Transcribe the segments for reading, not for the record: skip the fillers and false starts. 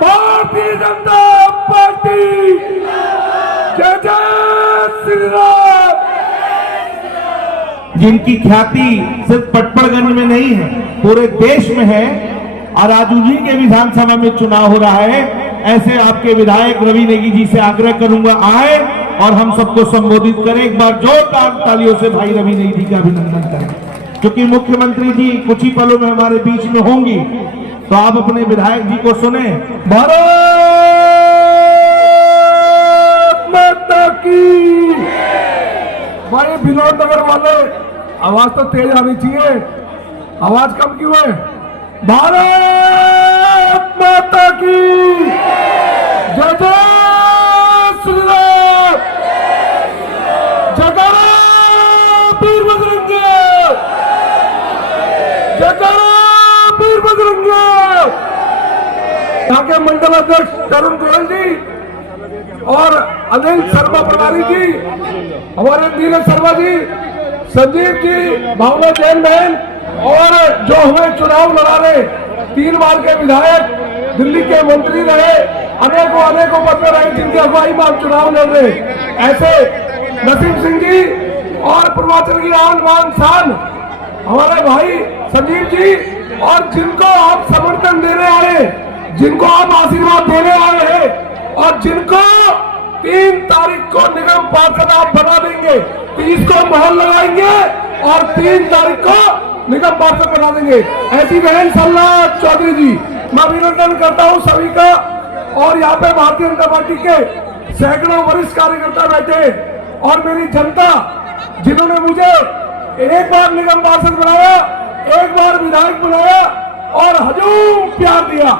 Bharatiya Janata party जय जय श्री राम। जिनकी ख्याति सिर्फ पटपड़गंज में नहीं है, पूरे देश में है, और आज उन्हीं के विधानसभा में चुनाव हो रहा है। ऐसे आपके विधायक रवि नेगी जी से आग्रह करूंगा आए और हम सबको संबोधित करें। एक बार जोरदार तालियों से भाई रवि नेगी जी का अभिनंदन करें, क्योंकि मुख्यमंत्री जी कुछ ही पलों में हमारे बीच में होंगी। तो आप अपने विधायक जी को सुने। भारत माता की। भाई विनोद नगर वाले आवाज तो तेज आनी चाहिए, आवाज कम क्यों है? भारत माता की जय जय श्री राम। जयकारा वीर बजरंगी, जयकारा वीर बजरंगी। यहाँ के मंडल अध्यक्ष तरुण गोयल जी और अनिल शर्मा प्रभारी जी, हमारे नीरज शर्मा जी, संजीव जी, भावना जैन बहन, और जो हमें चुनाव लड़ा रहे 3 बार के विधायक, दिल्ली के मंत्री रहे, अनेकों पद में रहे, जिनकी अगुवाई में आप चुनाव लड़ रहे, ऐसे नसीम सिंह जी और पूर्वांचल की आन बान शान हमारे भाई संजीव जी, और जिनको आप समर्थन देने आए, जिनको आप आशीर्वाद देने आए हैं, और जिनको 3 तारीख को निगम पार्षद आप बना देंगे, 30 को मोहर लगाएंगे और 3 तारीख को निगम पार्षद बना देंगे। ऐसी बहन सल्ला चौधरी जी, मैं अभिनंदन करता हूं सभी का। और यहाँ पे भारतीय जनता पार्टी के सैकड़ों वरिष्ठ कार्यकर्ता बैठे, और मेरी जनता जिन्होंने मुझे एक बार निगम पार्षद बनाया, एक बार विधायक बनाया और हजूम प्यार दिया।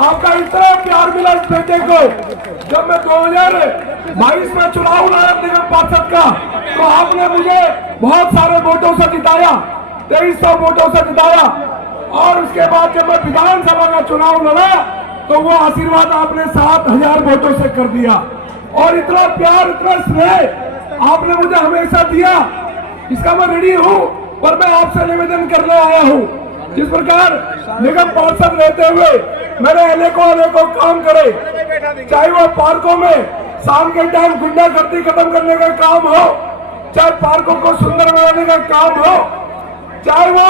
आपका इतना प्यार मिला इस बेटे को। जब मैं 2022 में चुनाव लड़ा निगम पार्षद का, तो आपने मुझे बहुत सारे वोटों से जिताया, 2300 वोटों से जिताया। और उसके बाद जब मैं विधानसभा का चुनाव लड़ा, तो वो आशीर्वाद आपने 7000 वोटों से कर दिया। और इतना प्यार, इतना स्नेह आपने मुझे हमेशा दिया, इसका मैं रेडी हूँ। पर मैं आपसे निवेदन करने आया हूँ, जिस प्रकार निगम पार्षद रहते हुए मैंने अनेकों काम करे, चाहे वो पार्कों में शाम के टाइम गुंडागर्दी खत्म करने का काम हो, चाहे पार्कों को सुंदर बनाने का काम हो, चाहे वो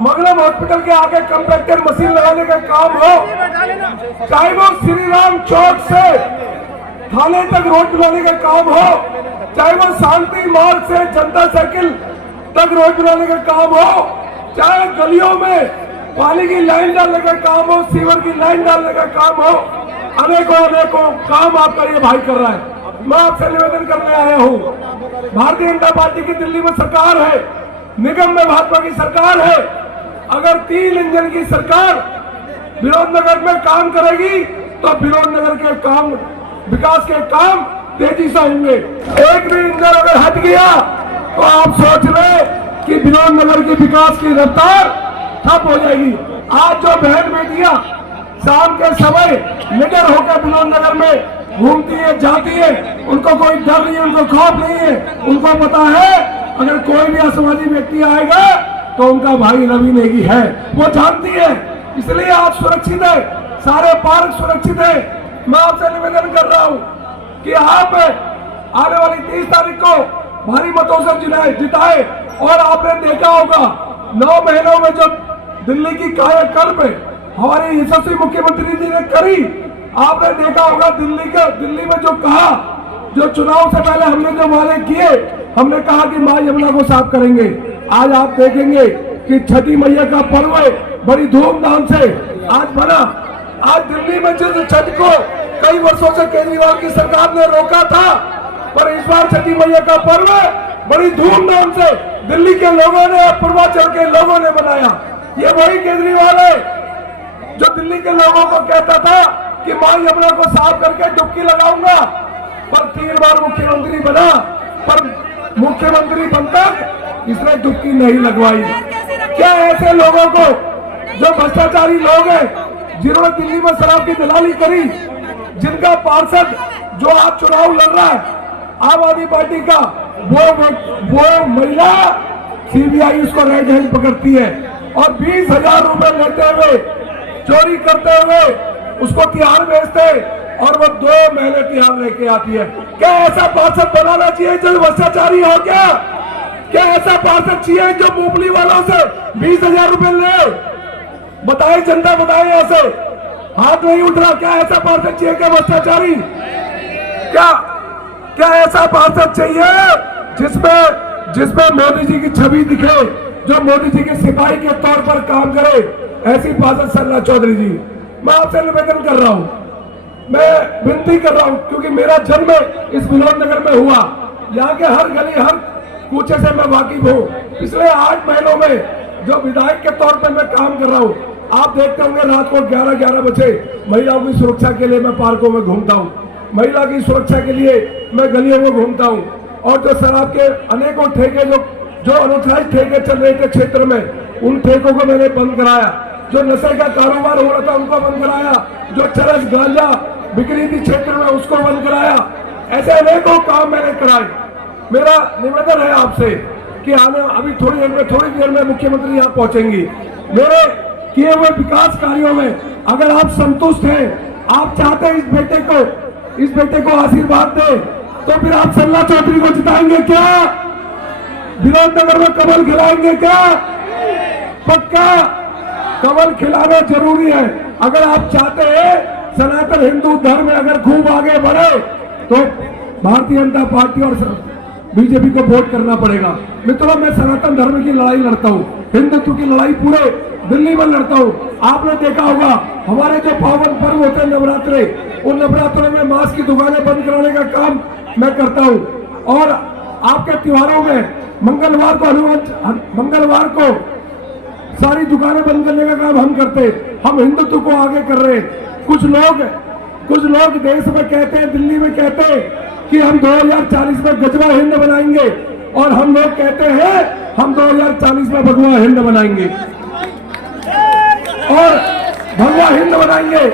मंगलम हॉस्पिटल के आगे कंपैक्टर मशीन लगाने का काम हो, चाहे वो श्री राम चौक से थाने तक रोड बनाने का काम हो, चाहे वो शांति मार्ग से जनता सर्किल तक रोड बनाने का काम हो, चाहे गलियों में पानी की लाइन डालने का काम हो, सीवर की लाइन डालने का काम हो, अनेकों काम आपका ये भाई कर रहा है। मैं आपसे निवेदन करने आया हूँ, भारतीय जनता पार्टी की दिल्ली में सरकार है, निगम में भाजपा की सरकार है। अगर 3 इंजन की सरकार विनोद नगर में काम करेगी, तो विनोद नगर के काम, विकास के काम तेजी से होंगे। एक भी इंजन अगर हट गया, तो आप सोच रहे कि विनोद नगर के विकास की रफ्तार ठप हो जाएगी। आज जो बहन बेटियां शाम के समय निडर होकर विनोद नगर में घूमती है, जाती है, उनको कोई डर नहीं है, उनको खौफ नहीं है। उनको पता है अगर कोई भी असामाजिक व्यक्ति आएगा तो उनका भाई रवि नेगी है, वो जानती है। इसलिए आप सुरक्षित है, सारे पार्क सुरक्षित है। मैं आपसे निवेदन कर रहा हूँ कि आप आने वाली 30 तारीख को भारी मतों से जिताए। और आपने देखा होगा 9 महीनों में जब दिल्ली की कायाकल्प हमारे यशस्वी मुख्यमंत्री जी ने करी, आपने देखा होगा दिल्ली में जो कहा, जो चुनाव से पहले हमने जो वादे किए, हमने कहा कि मां यमुना को साफ करेंगे। आज आप देखेंगे कि छठी मैया का पर्व बड़ी धूमधाम से आज बना। आज दिल्ली में जिस छठ को कई वर्षों से केजरीवाल की सरकार ने रोका था, पर इस बार छठी मैया का पर्व बड़ी धूमधाम से दिल्ली के लोगों ने, पूर्वांचल के लोगों ने बनाया। ये वही केजरीवाल है जो दिल्ली के लोगों को कहता था कि मां यमुना को साफ करके डुबकी लगाऊंगा, पर 3 बार मुख्यमंत्री बना, पर मुख्यमंत्री बनकर इसने डुबकी नहीं लगवाई। क्या ऐसे लोगों को, जो भ्रष्टाचारी लोग हैं, जिन्होंने दिल्ली में शराब की दलाली करी, जिनका पार्षद जो आज चुनाव लड़ रहा है, आम आदमी पार्टी का वो महिला सीबीआई उसको रेड हैंड पकड़ती है और 20,000 रुपए लेते हुए चोरी करते हुए उसको तिहाड़ भेजते और वो 2 महीने तिहाड़ लेके आती है। क्या ऐसा पार्षद बनाना चाहिए जो भ्रष्टाचारी हो? क्या ऐसा पार्षद चाहिए जो मूंगफली वालों से 20,000 रुपए ले? बताए जनता, बताए, ऐसे हाथ नहीं उठ रहा। क्या ऐसा पार्षद चाहिए क्या भ्रष्टाचारी? क्या ऐसा पार्षद चाहिए जिसमें मोदी जी की छवि दिखे, जो मोदी जी के सिपाही के तौर पर काम करे? ऐसी पार्षद सरला चौधरी जी, मैं आपसे निवेदन कर रहा हूं, मैं विनती कर रहा हूं, क्योंकि मेरा जन्म इस विनोद नगर में हुआ। यहाँ के हर गली हर कूचे से मैं वाकिफ हूँ। पिछले 8 महीनों में जो विधायक के तौर पर मैं काम कर रहा हूँ, आप देखते होंगे रात को 11-11 बजे महिलाओं की सुरक्षा के लिए मैं पार्कों में घूमता हूँ, महिला की सुरक्षा के लिए मैं गलियों में घूमता हूँ। और जो शराब के अनेकों ठेके जो अनौपचारिक ठेके चल रहे थे क्षेत्र में, उन ठेकों को मैंने बंद कराया। जो नशे का कारोबार हो रहा था उनको बंद कराया। जो चरस गांजा बिक्री थी क्षेत्र में उसको बंद कराया। ऐसे अनेकों काम मैंने कराए। मेरा निवेदन है आपसे कि अभी थोड़ी देर में मुख्यमंत्री यहाँ पहुंचेंगी। मेरे किए हुए विकास कार्यों में अगर आप संतुष्ट हैं, आप चाहते हैं इस बेटे को आशीर्वाद दें, तो फिर आप सरला चौधरी को जिताएंगे क्या? विनोद नगर में कमल खिलाएंगे क्या? पक्का कमल खिलाना जरूरी है। अगर आप चाहते हैं सनातन हिंदू धर्म अगर खूब आगे बढ़े तो भारतीय जनता पार्टी और बीजेपी को वोट करना पड़ेगा। मित्रों, मैं सनातन धर्म की लड़ाई लड़ता हूँ, हिंदुत्व की लड़ाई पूरे दिल्ली में लड़ता हूँ। आपने देखा होगा हमारे जो पावन पर्व होते हैं नवरात्रे, उन नवरात्रों में मांस की दुकानें बंद कराने का काम मैं करता हूँ। और आपके त्योहारों में मंगलवार को सारी दुकानें बंद करने का काम हम करते हैं। हम हिंदुत्व को आगे कर रहे हैं। कुछ लोग देश में कहते हैं, दिल्ली में कहते हैं कि हम 2040 में गजवा हिंद बनाएंगे, और हम लोग कहते हैं हम 2040 में भगवा हिंद बनाएंगे और भगवा हिंद बनाएंगे।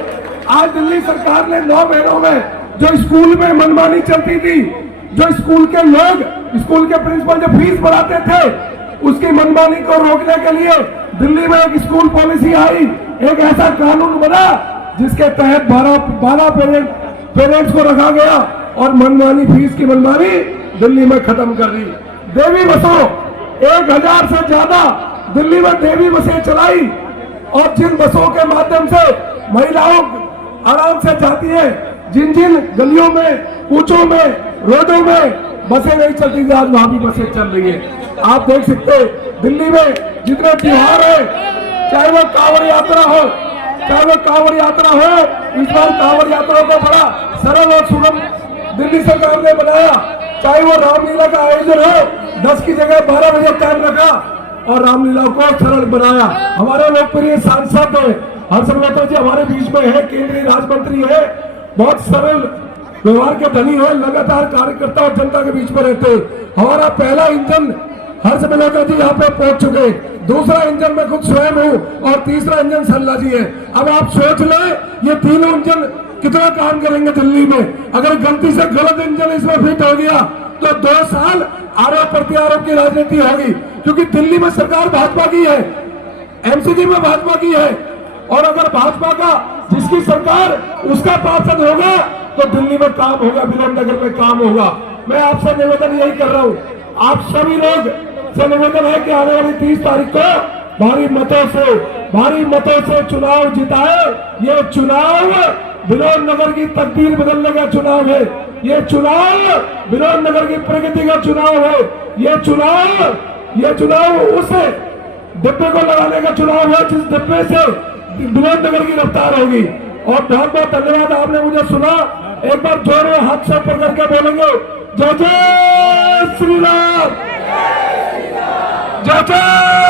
आज दिल्ली सरकार ने 9 महीनों में जो स्कूल में मनमानी चलती थी, जो स्कूल के प्रिंसिपल जो फीस बढ़ाते थे, उसकी मनमानी को रोकने के लिए दिल्ली में एक स्कूल पॉलिसी आई, एक ऐसा कानून बना जिसके तहत 12 पेरेंट्स को रखा गया और मनमानी फीस की मनमानी दिल्ली में खत्म कर दी। देवी बसों 1000 से ज्यादा दिल्ली में देवी बसें चलाई, और जिन बसों के माध्यम से महिलाओं आराम से जाती है, जिन गलियों में, कूचों में, रोडों में बसें नहीं चलती थी, आज वहां भी बसें चल रही है। आप देख सकते हैं दिल्ली में जितने त्योहार है, चाहे वो कांवड़ यात्रा हो, इस बार कांवड़ यात्रा को बड़ा सरल और सुगम दिल्ली सरकार ने बनाया। चाहे वो रामलीला का आयोजन हो, 10 की जगह 12 बजे टाइम रखा और रामलीला को सरल बनाया। हमारे लोकप्रिय सांसद हर्षवर्धन जी हमारे बीच में है, केंद्रीय राज्य मंत्री है, बहुत सरल व्यवहार के धनी है, लगातार कार्यकर्ता और जनता के बीच में रहते। हमारा पहला इंजन हर्षवर्धन जी यहाँ पे पहुंच चुके, दूसरा इंजन मैं खुद स्वयं हूँ और तीसरा इंजन सरला जी है। अब आप सोच लें ये तीनों इंजन कितना काम करेंगे दिल्ली में। अगर गलती से गलत इंजन इसमें फिट हो गया तो 2 साल आरोप प्रत्यारोप की राजनीति होगी, क्योंकि दिल्ली में सरकार भाजपा की है, एमसीडी में भाजपा की है, और अगर भाजपा का जिसकी सरकार उसका पार्षद होगा तो दिल्ली में काम होगा, विनोद नगर में काम होगा। मैं आपसे निवेदन यही कर रहा हूँ, आप सभी लोग से निवेदन है कि आने वाली 30 तारीख को भारी मतों से चुनाव जिताए। ये चुनाव विनोद नगर की तकदीर बदलने का चुनाव है, ये चुनाव विनोद नगर की प्रगति का चुनाव है, ये चुनाव उस डिब्बे को लगाने का चुनाव है जिस डिब्बे से विनोद नगर की रफ्तार होगी। और बहुत बहुत धन्यवाद, आपने मुझे सुना। एक बार जोर हाथ से ऊपर करके बोलेंगे जय जय श्री राम, जय जय